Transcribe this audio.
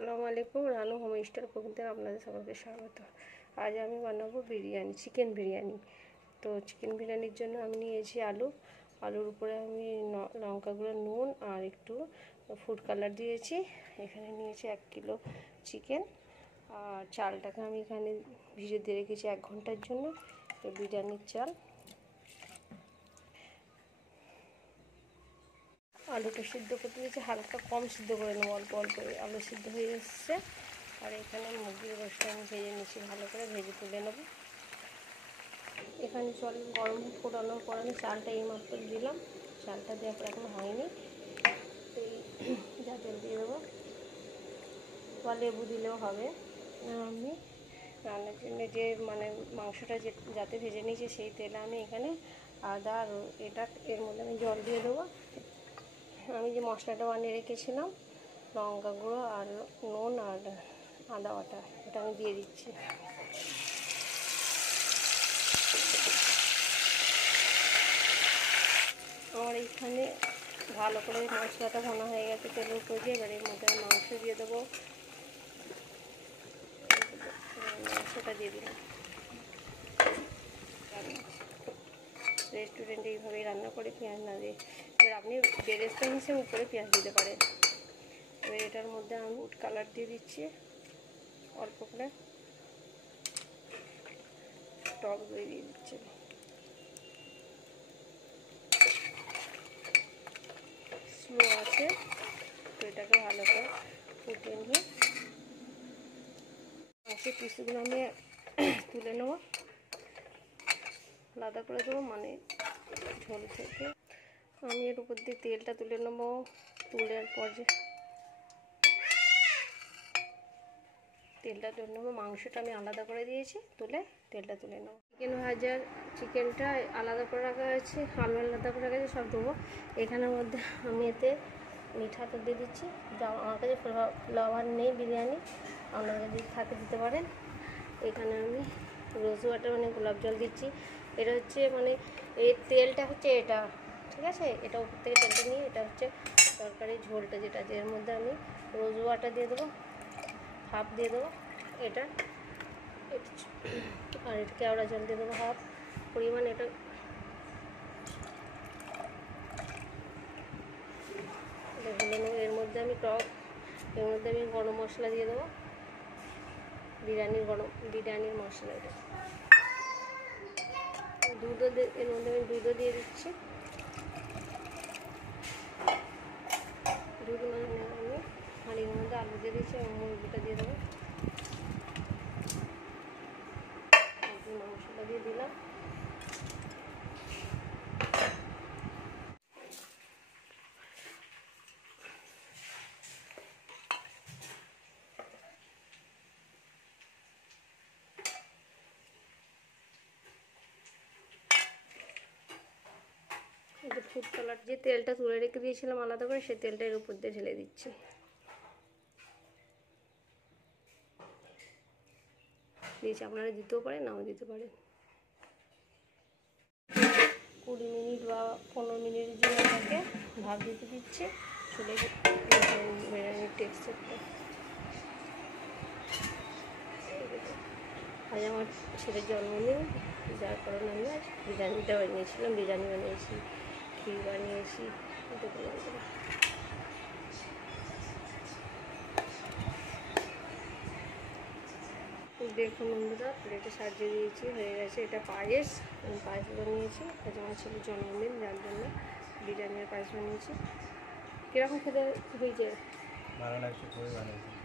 আসসালামু আলাইকুম। Ranu home star কুকিংতে আপনাদের সকলকে স্বাগত। আজ আমি বানাবো বিরিয়ানি, চিকেন বিরিয়ানি। তো চিকেন বিরিয়ানির জন্য আমি নিয়েছি আলুর উপরে আমি লঙ্কা গুঁড়ো, নুন আর একটু ফুড কালার দিয়েছি। এখানে নিয়েছি 1 কিলো চিকেন আর চালটাকে আমি এখানে ভিজে দিয়ে রেখেছি 1 ঘন্টার জন্য। বিরিয়ানির চাল, আলুটা সিদ্ধ করতে দিয়েছি, হালকা কম সিদ্ধ করে নেবো, অল্প অল্প আলু সিদ্ধ হয়ে এসছে। আর এখানে মুরগির গোশটা আমি ভেজে নিচ্ছি, ভালো করে ভেজে তুলে নেবো। এখানে জল গরম ফোটানোর পর আমি চালটা এইমাত্র দিলাম, চালটা দেওয়ার পর এখনো হয়নি, এই যা তেল দিয়ে দেবো বা লেবু দিলেও হবে। আমি রান্নার জন্য যে মাংসটা যাতে ভেজে নিয়েছি সেই তেলে আমি এখানে আদা আর এর মধ্যে আমি জল দিয়ে দেবো। আমি যে মশলাটা বানিয়ে রেখেছিলাম, লঙ্কা গুঁড়ো আর নুন আর আদা বাটা, এটা আমি দিয়ে দিচ্ছি। আমার এইখানে ভালো করে মশলাটা ভোনা হয়ে গেছে তেলের উপর দিয়ে। এবার এর মধ্যে আমি মাংস দিয়ে দেবো, মাংসটা দিয়ে দিলাম। রেস্টুরেন্টে এইভাবেই রান্না করে পেঁয়াজ না দিয়ে, এবার আপনি বেরেস্তা হিসেবে উপরে পেঁয়াজ দিতে পারেন। এবার এটার মধ্যে আমি ফুড কালার দিয়ে দিচ্ছি অল্প করে, টক দই দিয়ে দিচ্ছি। স্লো আছে, তো এটাকে ভালো করে ফুটিয়ে নিয়ে মাংসের পিসগুলো আমি তুলে নেবো, আলাদা করে দেবো, ঝোল থেকে। আমি এর উপর দিয়ে তেলটা তুলে নেবো, তুলের পর যে তেলটা তুলে নেবো, মাংসটা আমি আলাদা করে দিয়েছি, তুলে তেলটা তুলে নেবো। চিকেনটা আলাদা করে রাখা আছে, আলু আলাদা করে রাখা আছে, সব দেবো। এখানের মধ্যে আমি এতে মিঠাটা দিয়ে দিচ্ছি। আমার কাছে ফ্লেভার নেই বিরিয়ানি, আপনার কাছে যদি থাকে দিতে পারেন। এখানে আমি রোজ ওয়াটার গোলাপ জল দিচ্ছি। এটা হচ্ছে এই তেলটা হচ্ছে এটা, ঠিক আছে, এটা উপর থেকে তেলটা নিয়ে এটা হচ্ছে তরকারি ঝোলটা যেটা আছে। এর মধ্যে আমি রোজ ওয়াটার দিয়ে দেবো, হাফ দিয়ে দেবো এটা, আর এটা কেওড়া জল দিয়ে দেবো হাফ পরিমাণ। এটা ভুলে নেবো। এর মধ্যে আমি গরম মশলা দিয়ে দেবো, বিরিয়ানির মশলা। এটা এর মধ্যে আমি দুধও দিয়ে দিচ্ছি। দুধ আমি হাঁড়ির মধ্যে আলু দিয়ে দিচ্ছি এবং মুরগিটা দিয়ে দেবো। মাংসটা দিয়ে দিলাম। ফুড কালার যে তেলটা তুলে রেখে দিয়েছিলাম আলাদা করে, সেই তেলটা এর উপর দিয়ে ঢেলে দিচ্ছি। আপনারা দিতেও পারেন, নাও দিতে পারেন। 20 মিনিট বা 15 মিনিটের জন্য এটাকে ভাপ দিতে দিচ্ছি। চলে বিরিয়ানির টেক্সচারটা। আজ আমার ছেলের জন্মদিন, যার কারণে আমি আজ বিরিয়ানিটা বানিয়েছিলাম। বিরিয়ানি বানিয়েছি, ক্ষীর বানিয়েছি, দেখুন বন্ধুরা, প্লেটে সাজিয়ে দিয়েছি, হয়ে গেছে। এটা পায়েস, আমি পায়েস বানিয়েছি। আজ আমার ছেলের জন্মদিন, যার জন্য বিরিয়ানির পায়েস বানিয়েছি। কীরকম খেতে হয়েছে? ভালো লাগছে, খুবই ভালো হয়েছে।